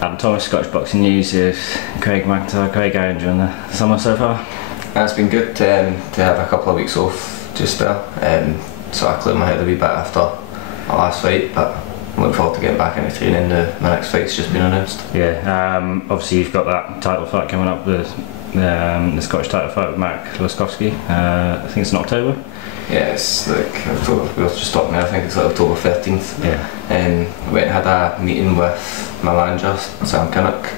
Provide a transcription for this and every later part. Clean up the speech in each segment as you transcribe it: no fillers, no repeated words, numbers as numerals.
Adam Thomas, Scottish Boxing News with Craig Macintyre. Craig, how are you enjoying the summer so far? It's been good to have a couple of weeks off just there, so I cleared my head a wee bit after my last fight, but I'm looking forward to getting back into training. My next fight's just been announced. Yeah, obviously you've got that title fight coming up, with the Scottish title fight with Laskowski. I think it's in October. Yeah, it's like October, we were just talking there, I think it's like October 13th. Yeah. I went and had a meeting with my manager, Sam Kinnock,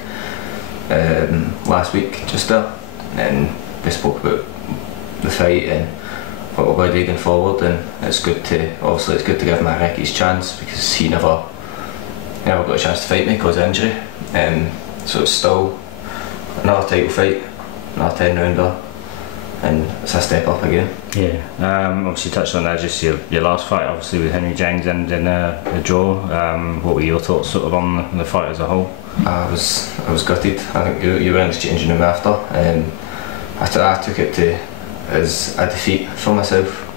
last week just there, and we spoke about the fight and what we're going to do going forward, and it's good to give Marek his chance, because he never got a chance to fight me because of injury, so it's still another title fight, another 10 rounder, and it's a step up again. Yeah, obviously you touched on that, just your last fight obviously with Henry James ended in a draw. What were your thoughts sort of on the fight as a whole? I was gutted. I think you were in the changing room after. I took it as a defeat for myself,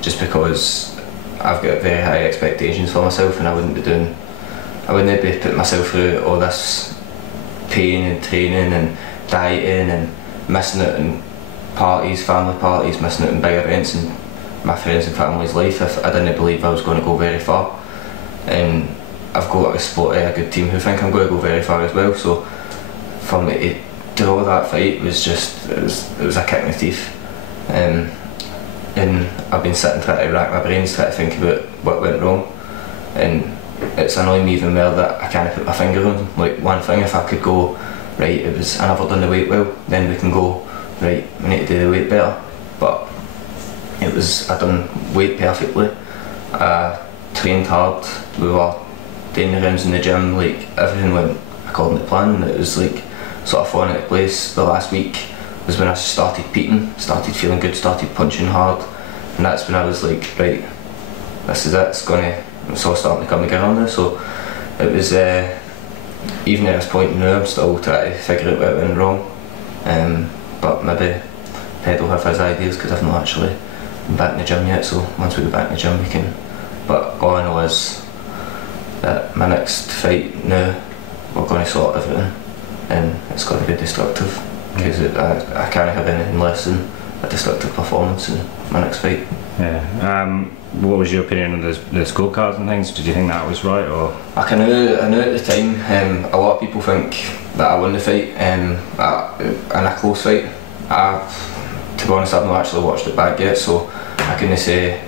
just because I've got very high expectations for myself, and I wouldn't be putting myself through all this pain and training and dieting and missing out on parties, family parties, missing out on big events in my friends and family's life if I didn't believe I was going to go very far. And I've got a good team who think I'm going to go very far as well, so for me to draw that fight was just, it was a kick in the teeth. And I've been sitting trying to rack my brains, trying to think about what went wrong, and it's annoying me even more that I can't put my finger on like one thing. If I could go, right, I never done the weight well, then we can go, right, we need to do the weight better. But I done weight perfectly, I trained hard, we were doing the rounds in the gym, like everything went according to plan, and it was like sort of falling into place. The last week was when I started peaking, started feeling good, started punching hard, and that's when I was like, right, this is it, it's all starting to come together on this. So it was, even at this point now, I'm still trying to figure out what went wrong, but maybe Ped will have his ideas, because I've not actually been back in the gym yet, so once we go back in the gym we can. But all I know is that my next fight now, we're going to sort everything, and it's going to be destructive, because I can't have anything less than a destructive performance in my next fight. Yeah. What was your opinion on the scorecards and things? Did you think that was right, or? I knew at the time, a lot of people think that I won the fight in a close fight. To be honest, I've not actually watched it back yet, so I couldn't say.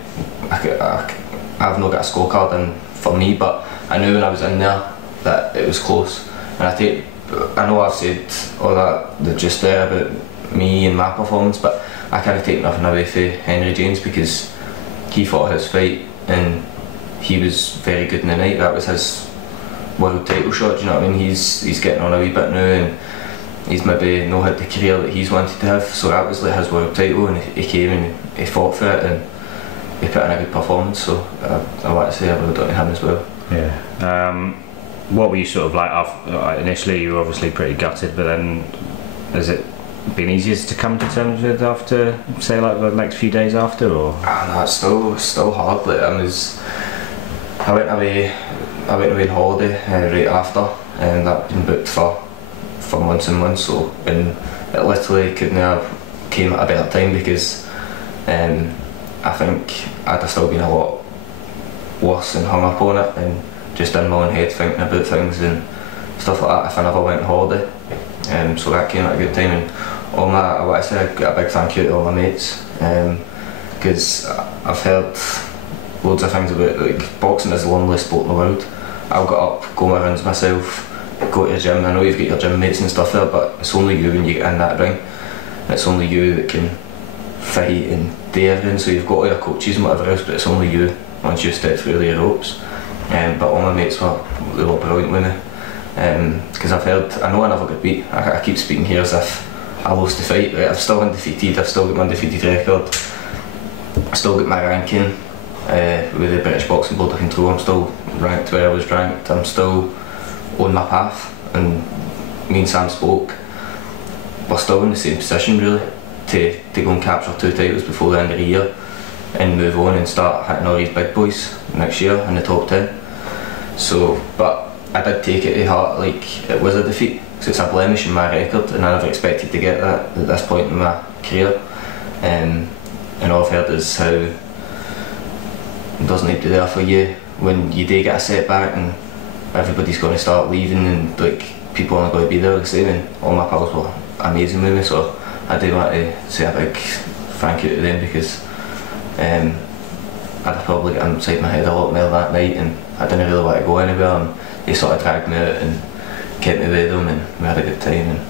I've not got a scorecard in for me, but I knew when I was in there that it was close. And I know I've said all that just there about me and my performance, but I can't take nothing away from Henry James, because he fought his fight and he was very good in the night. That was his world title shot, do you know what I mean? He's getting on a wee bit now, and he's maybe not had the career that he's wanted to have, so that was like his world title, and he came and he fought for it, and he put in a good performance, so I like to say I would have done him as well. Yeah. What were you sort of like initially? You were obviously pretty gutted, but then has it been easier to come to terms with after, say, like the next few days after, or? No, it's still hard. Like, I went away on holiday right after, and that been booked for months and months. So, and it literally couldn't have came at a better time, because I think I'd have still been a lot worse and hung up on it, and just in my own head thinking about things and stuff like that if I never went on holiday. So that came at a good time, and I want to say I got a big thank you to all my mates, because I've heard loads of things about, like, boxing is the loneliest sport in the world. I'll get up, go my runs myself, go to the gym. I know you've got your gym mates and stuff there, but it's only you when you get in that ring. It's only you that can fight and do everything, so you've got all your coaches and whatever else, but it's only you once you step through the ropes. But all my mates were brilliant with me, because I know I never got beat. I keep speaking here as if I lost the fight. Right? I've still undefeated, I've still got my undefeated record, I've still got my ranking with the British Boxing Board of Control. I'm still ranked where I was ranked, I'm still on my path, and me and Sam spoke, we're still in the same position really, to go and capture 2 titles before the end of the year, and move on and start hitting all these big boys next year in the top 10. So, but I did take it to heart, like it was a defeat, because it's a blemish in my record, and I never expected to get that at this point in my career. And all I've heard is how it doesn't need to be there for you when you do get a setback, and everybody's going to start leaving, and like people aren't going to be there the same. And all my pals were amazing with me, so I do want to say a big thank you to them, because I'd probably got inside my head a lot more that night, and I didn't really want to go anywhere, and they sort of dragged me out and kept me with them, and we had a good time. And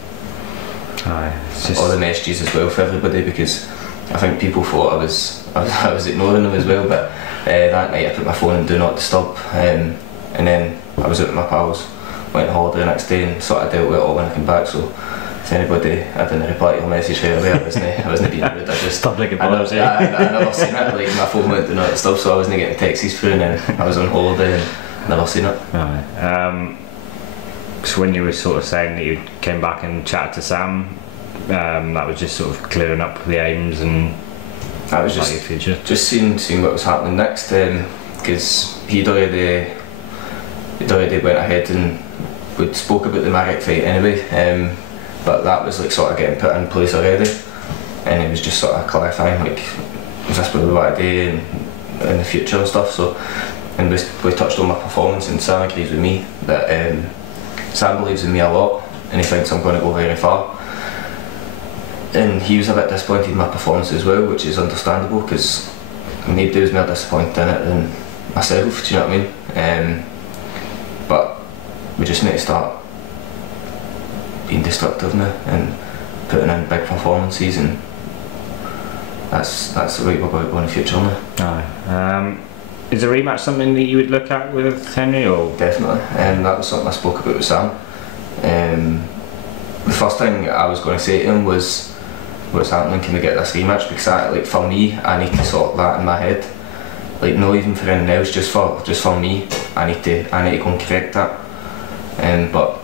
all the messages as well for everybody, because I think people thought I was ignoring them as well, but that night I put my phone in do not disturb, and then I was out with my pals, went on holiday the next day, and sort of dealt with it all when I came back. So if anybody, I didn't reply to your message right away, I wasn't being rude, I just public apology. I never seen it, like my phone went do not disturb, so I wasn't getting texts through, and then I was on holiday and never seen it. Right. So when you were sort of saying that you came back and chatted to Sam, that was just sort of clearing up the aims and I was your future. Just seeing what was happening next, because he'd already went ahead and we'd spoke about the Marek fight anyway, but that was like sort of getting put in place already, and it was just sort of clarifying like, is this what we want to do in the future and stuff. So, and we touched on my performance, and Sam agrees with me that Sam believes in me a lot, and he thinks I'm going to go very far. And he was a bit disappointed in my performance as well, which is understandable, because nobody was more disappointed in it than myself, do you know what I mean? But we just need to start being destructive now and putting in big performances, and that's the way we're going to go in the future now. Aye. Is a rematch something that you would look at with Henry, or? Definitely, that was something I spoke about with Sam. The first thing I was going to say to him was, what's happening, can we get this rematch? Because like for me, I need to sort that in my head, like not even for anyone else, just for me, I need to go and correct that. But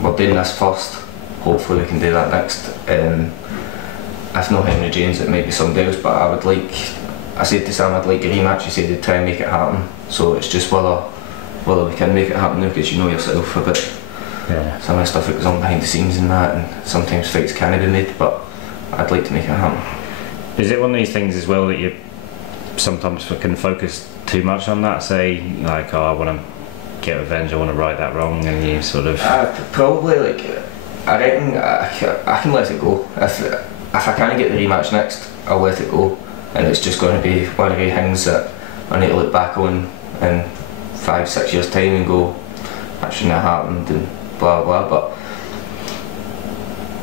we're doing this first, hopefully we can do that next. If not Henry James, it might be somebody else, but I said to Sam I'd like a rematch. He said he'd try and make it happen, so it's just whether we can make it happen now, because you know yourself about some of the stuff that goes on behind the scenes and that, and sometimes fights can be made, but I'd like to make it happen. Is it one of these things as well that you sometimes can focus too much on that, say like, oh, I want to get revenge, I want to right that wrong, and you sort of... Probably, like, I reckon I can let it go. If I can't get the rematch next, I'll let it go, and it's just going to be one of the things that I need to look back on in 5-6 years time and go, that shouldn't have happened and blah blah. But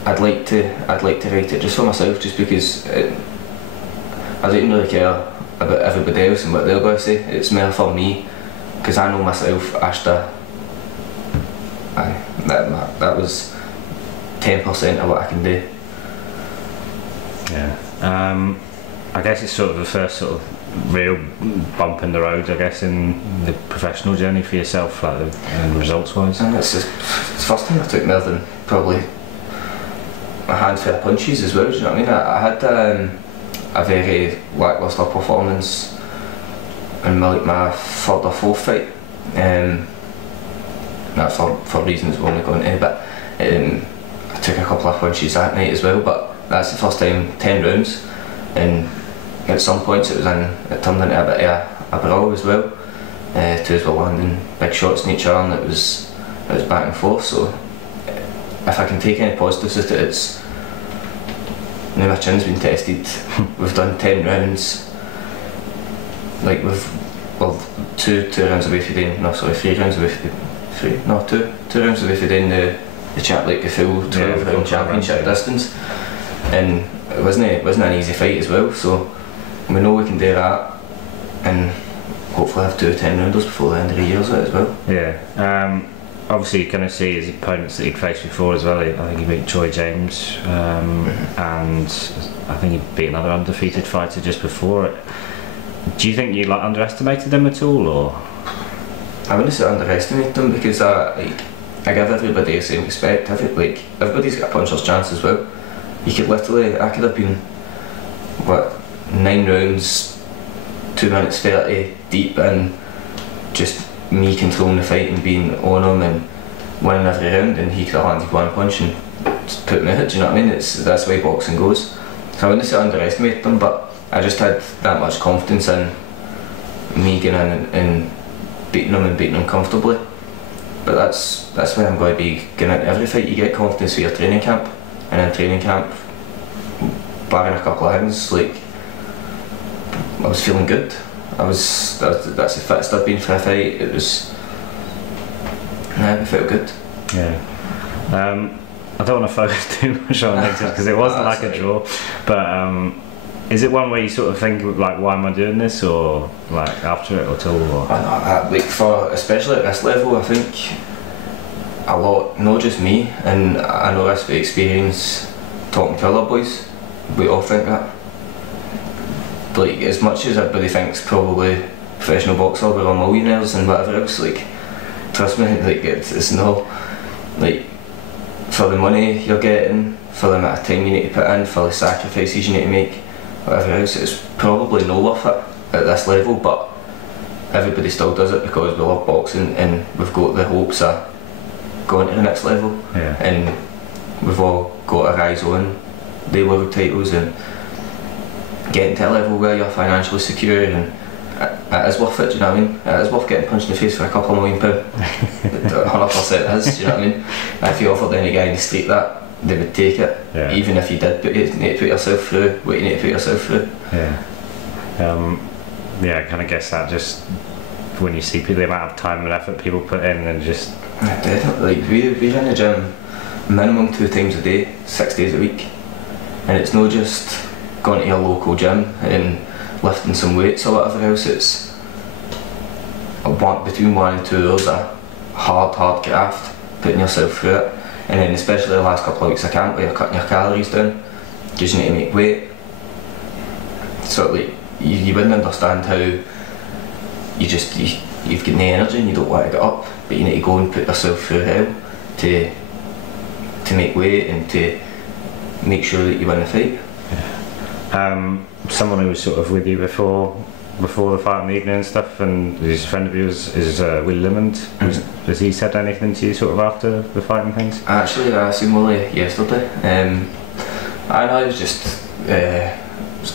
I'd like to write it just for myself, just because I don't even really care about everybody else and what they're going to say. It's more for me, because I know myself. Ashta, that was 10% of what I can do. Yeah. I guess it's sort of the first sort of real bump in the road, I guess, in the professional journey for yourself, like results wise. And it's the first time I took more than probably a handful of punches as well, do you know what I mean? I had a very lacklustre performance in my third or fourth fight, not for reasons we're only going into, but I took a couple of punches that night as well, but that's the first time, 10 rounds, and at some points it turned into a bit of a brawl as well. Two of us were landing big shots in each other, and it was back and forth. So if I can take any positives with it, it's now my chin's been tested. We've done 10 rounds, like two rounds away from doing, no sorry, 3 rounds away from two rounds away from doing the full 12 round championship distance, and it wasn't an easy fight as well. So we know we can do that, and hopefully have 2 10-rounders before the end of the year as well. Yeah. Obviously you're going to see his opponents that he'd faced before as well. I think he beat Troy James, and I think he beat another undefeated fighter just before it. Do you think you underestimated them at all, or? I wouldn't say underestimate them, because I give everybody the same respect. Everybody's got a puncher's chance as well. I could have been 9 rounds, 2 minutes 30 deep, and just me controlling the fight and being on him and winning every round, and he could have landed one punch and just put me out, do you know what I mean? That's the way boxing goes. So I wouldn't say I underestimated him, but I just had that much confidence in me going in and beating him comfortably. But that's where I'm going to be going into every fight. You get confidence for your training camp, and in training camp, barring a couple of things, like, I was feeling good. That's the fittest I've been for a fight. It felt good. Yeah. I don't want to focus too much on negative because it wasn't like a draw, but is it one where you sort of think like, why am I doing this, or like after it at all? Or? Like especially at this level, I think a lot, not just me, and I know this with experience talking to other boys, we all think that. Like, as much as everybody thinks probably professional boxer, we're all millionaires and whatever else, like, trust me, like, it's not, like, for the money you're getting, for the amount of time you need to put in, for the sacrifices you need to make, whatever else, it's probably not worth it at this level, but everybody still does it because we love boxing and we've got the hopes of going to the next level. Yeah. And we've all got our eyes on the world titles and getting to a level where you're financially secure, and it is worth it, do you know what I mean? It is worth getting punched in the face for a couple of £1 million. 100% is, do you know what I mean? If you offered any guy in the street that, they would take it, yeah. Even if you did need to put yourself through what you need to put yourself through. Yeah. Yeah, I kind of guess that just when you see the amount of time and effort people put in, and just... Definitely, like, we're in the gym minimum 2 times a day, 6 days a week, and it's not just going to your local gym and lifting some weights or whatever else. It's between 1 and 2 hours of hard graft, putting yourself through it, and then especially the last couple of weeks of camp where you're cutting your calories down because you need to make weight. So like, you wouldn't understand how you've got no energy and you don't want to get up, but you need to go and put yourself through hell to make weight and to make sure that you win the fight. Someone who was sort of with you before the fight in the evening and stuff, and his friend of yours is Will Limond. Has he said anything to you sort of after the fight and things? Actually, I seen Willie yesterday. I know he was just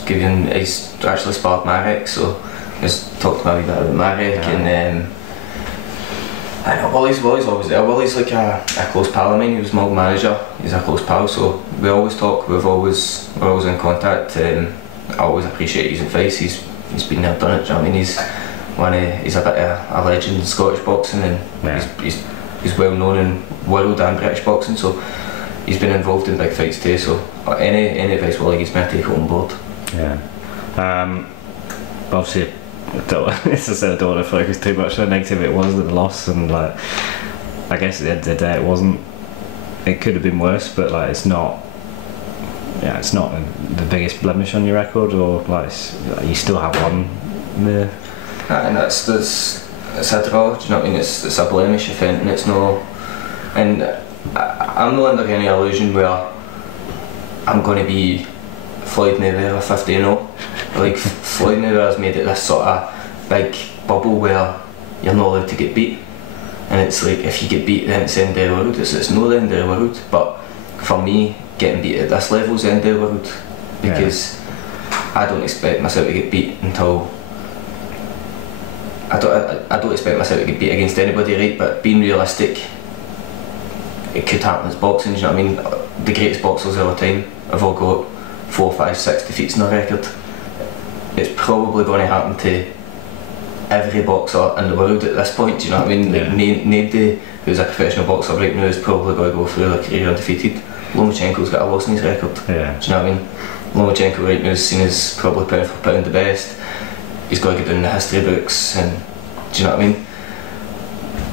he's actually sparred Marek, so just talked to me a wee bit about Marek, and I know Willie's always there. Willie's like a close pal of mine. He was my old manager. He's a close pal, so we always talk. We're always in contact. I always appreciate his advice. He's been there, done it. Do you know what I mean? He's a bit of a legend in Scottish boxing, and he's well known in world and British boxing. So he's been involved in big fights too. So any advice Willie gives me, I take it on board. Yeah. Obviously, as I said, I don't want to focus too much on the negative. It was the loss, and like, I guess at the end of the day, it wasn't. It could have been worse, but like, it's not. Yeah, it's not the biggest blemish on your record, or like you still have one there. And it's a draw. Do you know what I mean? It's a blemish event, and it's no. And I'm not under any illusion where I'm going to be Floyd Mayweather 50-0. Like, Floyd Mayweather's made it this sort of big bubble where you're not allowed to get beat, and it's like, if you get beat then it's the end of the world. It's not the end of the world, but for me, getting beat at this level is the end of the world, because I don't expect myself to get beat until I don't expect myself to get beat against anybody, right? But being realistic, it could happen. It's boxing, do you know what I mean? The greatest boxers of all time have all got 4, 5, 6 defeats in their record. It's probably going to happen to every boxer in the world at this point, do you know what I mean? Like, nobody who's a professional boxer right now is probably going to go through their career undefeated. Lomachenko's got a loss in his record. Yeah. Do you know what I mean? Lomachenko right now is seen as probably pound for pound the best. He's got to get down in the history books, and do you know what I mean?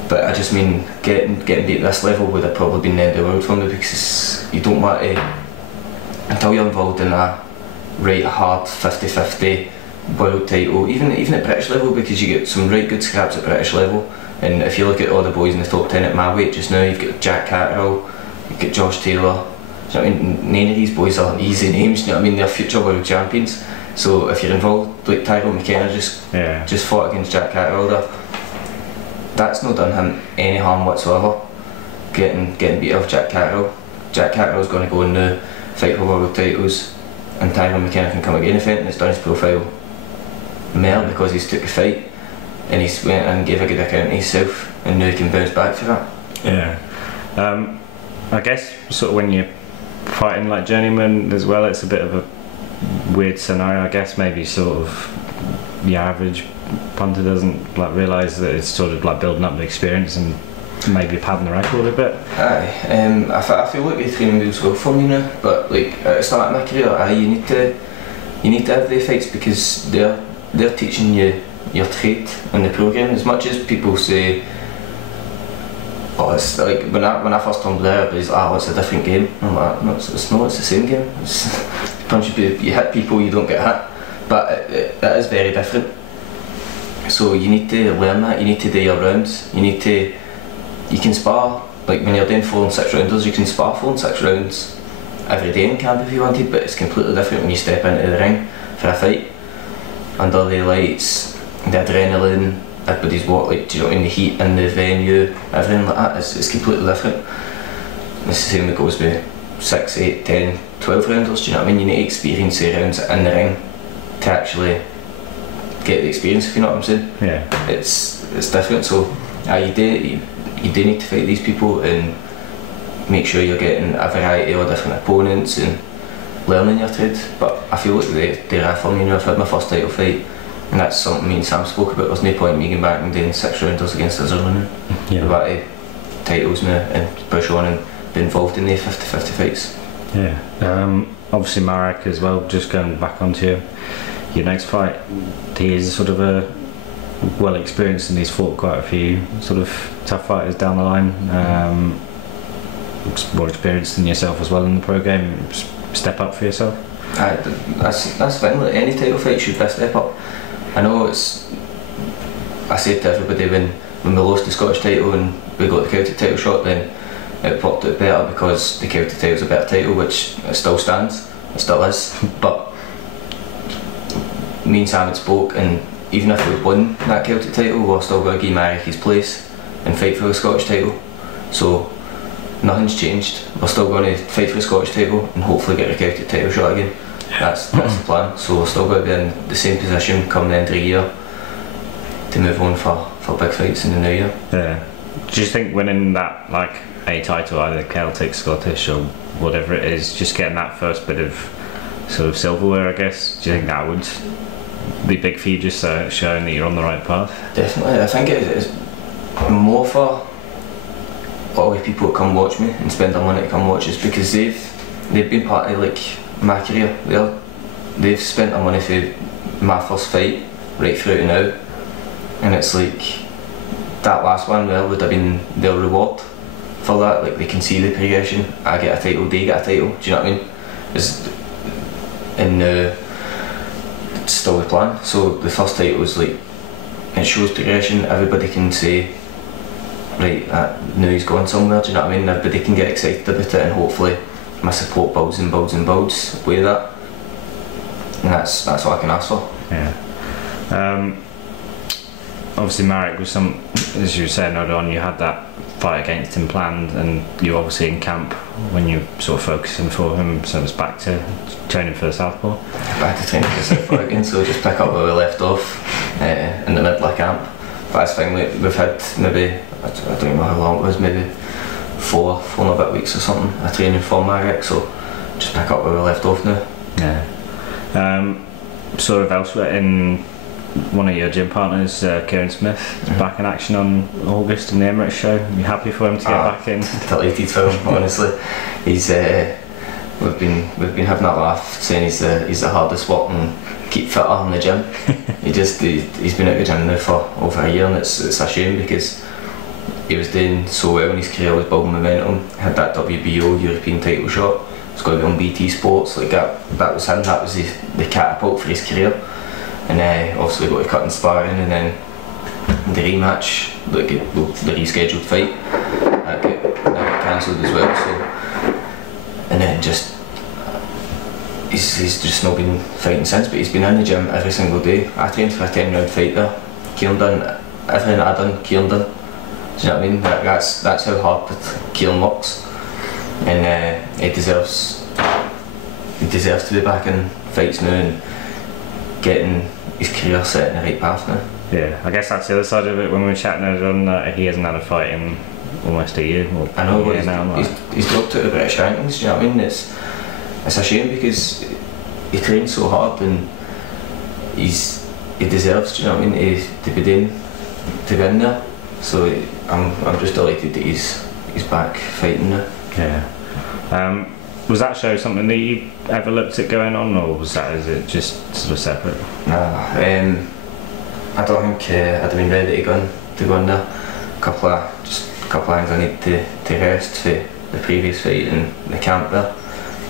But I just mean, getting beat at this level would have probably been the end of the world for me, because you don't want to, until you're involved in a right hard 50-50 world title, even at British level, because you get some right good scraps at British level. And if you look at all the boys in the top 10 at my weight just now, you've got Jack Catterall, you've got Josh Taylor. Do you know what I mean? None of these boys are easy names, do you know what I mean? They're future world champions. So if you're involved, like Tyrone McKenna just fought against Jack Catterall there. that's not done him any harm whatsoever. Getting beat off Jack Catterall. Jack Catterall's going to go in the fight for world titles, and Tyrone McKenna can come again if anything. It's done his profile more because he's took a fight and he's went and gave a good account of himself, and now he can bounce back for that. Yeah. I guess sort of when you're fighting like journeyman as well, it's a bit of a weird scenario. I guess maybe sort of the average punter doesn't like realise that it's sort of like building up the experience and maybe padding the record a bit. Aye, I feel like the training wheels go for me now, but like at the start of my career, you need to have the fights because they're teaching you your trade in the programme. As much as people say, oh, it's like when I first turned there, it was, it's a different game. I'm like, no, it's the same game. You hit people, you don't get hit, but it is very different. So you need to learn that. You need to do your rounds. You can spar, like when you're doing 4 and 6 rounders, you can spar 4 and 6 rounds every day in camp if you wanted, but it's completely different when you step into the ring for a fight. Under the lights, the adrenaline, everybody's in the heat in the venue, everything like that, it's completely different. It's the same that goes with 6, 8, 10, 12 rounders, do you know what I mean? You need to experience the rounds in the ring to actually get the experience, if you know what I'm saying. Yeah. It's different, so you do need to fight these people and make sure you're getting a variety of different opponents and learning your trade. But I feel like they're right for me now. I've had my first title fight, and that's something me and Sam spoke about. There's no point in me going back and doing 6 rounders against Iserman. Yeah. We've had titles now and push on and be involved in the 50-50 fights. Yeah. Obviously Marek as well, just going back onto your next fight, he is sort of a well experienced and he's fought quite a few sort of tough fighters down the line. More experienced than yourself as well in the pro game. Step up for yourself. That's the thing. Like, any title fight should be a step up. I know I said to everybody when we lost the Scottish title and we got the Celtic title shot, then it worked out better because the Celtic title's a better title, which it still stands. It still is. But me and Sam had spoke, and even if we won that Celtic title, we're still going to give Marek his place and fight for the Scottish title. So nothing's changed. We're still going to fight for the Scottish title and hopefully get the Celtic title shot again. That's the plan. So we're still going to be in the same position come the end of the year to move on for big fights in the new year. Yeah. Do you think winning that, like a title, either Celtic, Scottish or whatever it is, just getting that first bit of sort of silverware, I guess, do you think that would be big for you, just showing that you're on the right path? Definitely. I think it is more for all the people that come watch me and spend their money to come watch us, because they've been part of like my career. They've spent their money for my first fight right through to now, and it's like that last one would have been their reward for that. Like, they can see the progression. I get a title, they get a title. Do you know what I mean? It's still the plan. So the first title was like, it shows progression. Everybody can say, right, now he's gone somewhere. Do you know what I mean? Everybody can get excited about it, and hopefully my support builds and builds and builds with that. And that's all I can ask for. Yeah. Obviously Marek was as you were saying earlier on, you had that fight against him planned, and you were obviously in camp when you sort of focusing for him, so it's back to training for the Southpaw. Back to training for the Southpaw again, so just pick up where we left off in the middle of camp. But that's fine. We've had maybe, I don't know how long it was, maybe four and a bit weeks or something of training for Marek, so just pick up where we left off now. Yeah. Sort of elsewhere, in one of your gym partners, Kieran Smith, is back in action on August in the Emirates show. Are you happy for him to get back in? Delighted for him, honestly. He's we've been having that laugh, saying he's the hardest working, keep fitter in the gym. He's been out of the gym now for over a year, and it's a shame because he was doing so well in his career, was building momentum, had that WBO European title shot, was going to be on BT Sports, like that was him, that was the catapult for his career. And obviously got to cut and sparring, and then the rematch, the rescheduled fight, that got cancelled as well. So, and then he's just not been fighting since, but he's been in the gym every single day. I trained for a 10-round fight there. Kieran done everything I done, Kieran done. Do you know what I mean? That's how hard Keelan works, and he deserves to be back in fights now and getting his career set in the right path now. Yeah, I guess that's the other side of it. When we were chatting on that, he hasn't had a fight in almost a year. I know, but he's dropped out of the British rankings. Do you know what I mean? It's a shame because he trains so hard and he deserves. Do you know what I mean? To be in there. So I'm just delighted that he's back fighting now. Yeah. Was that show something that you ever looked at going on, or is it just sort of separate? Nah, I don't think I'd have been ready to go in there. A couple of things I need to rest for the previous fight in the camp there.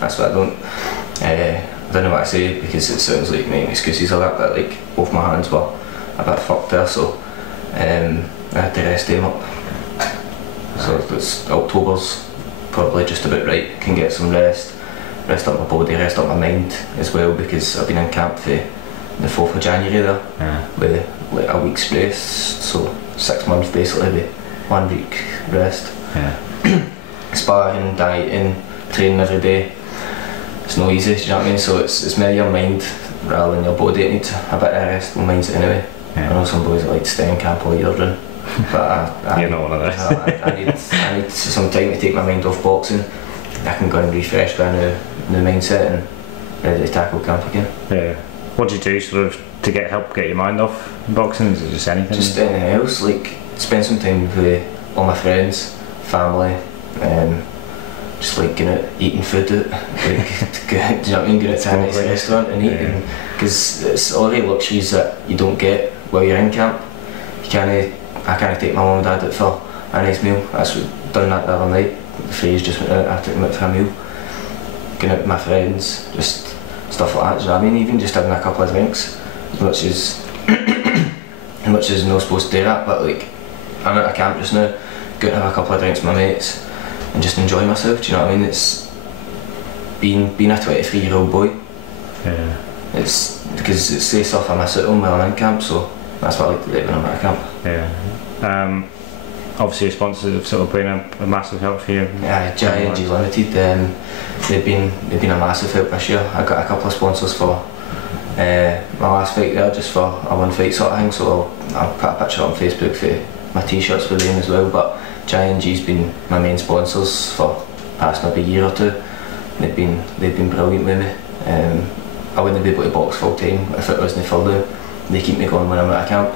That's what I don't know what to say, because it sounds like making excuses a little bit, like both my hands were a bit fucked there, so I had to rest them up. So October's probably just about right. Can get some rest up my body, rest up my mind as well, because I've been in camp for the 4th of January there, with like a week's rest, so 6 months basically with 1 week rest. Yeah. Sparring, dieting, training every day. It's no easy, do you know what I mean? So it's more your mind rather than your body. It needs a bit of rest. Well, mine's anyway. Yeah. I know some boys that like to stay in camp all year round, but you're not one of those. I need some time to take my mind off boxing. I can go and refresh, go in the mindset and ready to tackle camp again. Yeah. What do you do sort of to get your mind off in boxing? Is it just anything? Just anything else, like spend some time with all my friends, family, just like going out eating food out, like, do you know what I mean? Going out to a nice restaurant and eating, because it's all the luxuries that you don't get while you're in camp. I can't take my mum and dad out for a nice meal. Done that the other night. The phrase just went out, I took them out for a meal. Going out with my friends, just stuff like that, do you know what I mean? Even just having a couple of drinks, as much as not supposed to do that, but like, I'm at a camp just now, going to have a couple of drinks with my mates and just enjoy myself, do you know what I mean? It's being a 23-year-old boy. Yeah. It's because it's safe stuff I miss out on while I'm in camp, so that's what I like to do when I'm at a camp. Yeah. Obviously your sponsors have sort of been a massive help for you. Yeah, G Limited, they've been a massive help this year. I got a couple of sponsors for my last fight there, just for a one fight sort of thing, so I'll put a picture on Facebook for my t-shirts for them as well, but G&G's been my main sponsors for the past maybe a year or two. They've been brilliant with me. I wouldn't be able to box full time if it wasn't for them. They keep me going when I'm at a camp.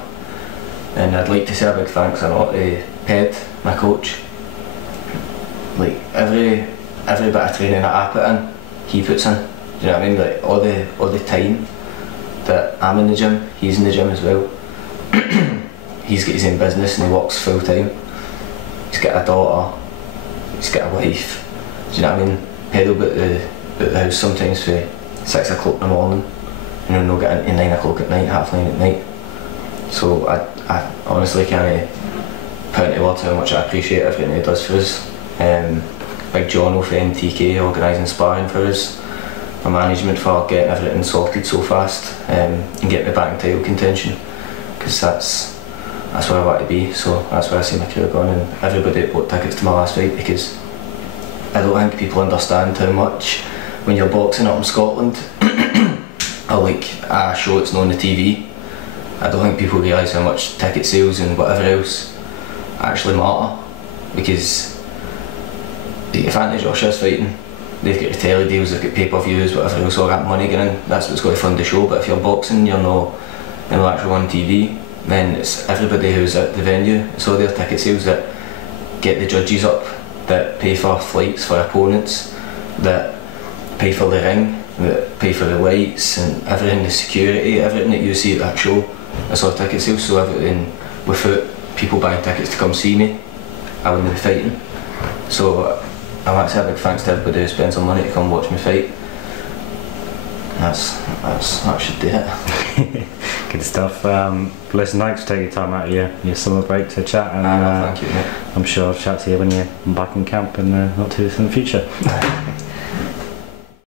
And I'd like to say a big thanks a lot to Ped, my coach. Like every bit of training that I put in, he puts in. Do you know what I mean? Like all the time that I'm in the gym, he's in the gym as well. He's got his own business and he works full time. He's got a daughter, he's got a wife. Do you know what I mean? Ped will be at the house sometimes for 6 o'clock in the morning, and then they'll get into 9 o'clock at night, 9:30 at night. So I honestly can't put into words how much I appreciate everything he does for us. Big John for NTK organising sparring for us, my management for getting everything sorted so fast, and getting me back in title contention, because that's where I want to be. So that's where I see my career going, and everybody that bought tickets to my last fight, because I don't think people understand how much when you're boxing up in Scotland or like a show that's not on the TV, I don't think people realise how much ticket sales and whatever else actually matter, because the advantage Russia's fighting, they've got the telly deals, they've got pay-per-views, whatever else, all that money going in, that's what's going to fund the show. But if you're boxing, you're not actually on TV, then it's everybody who's at the venue, it's all their ticket sales that get the judges up, that pay for flights for opponents, that pay for the ring, that pay for the lights and everything, the security, everything that you see at that show, it's all ticket sales. So everything, without people buying tickets to come see me, I wouldn't be fighting. So I want to say a big thanks to everybody who spends some money to come watch me fight. That should do it. Good stuff. Listen, thanks for taking time out of your summer break to chat, and Thank you, mate. I'm sure I'll chat to you when you're back in camp in the not too distant future.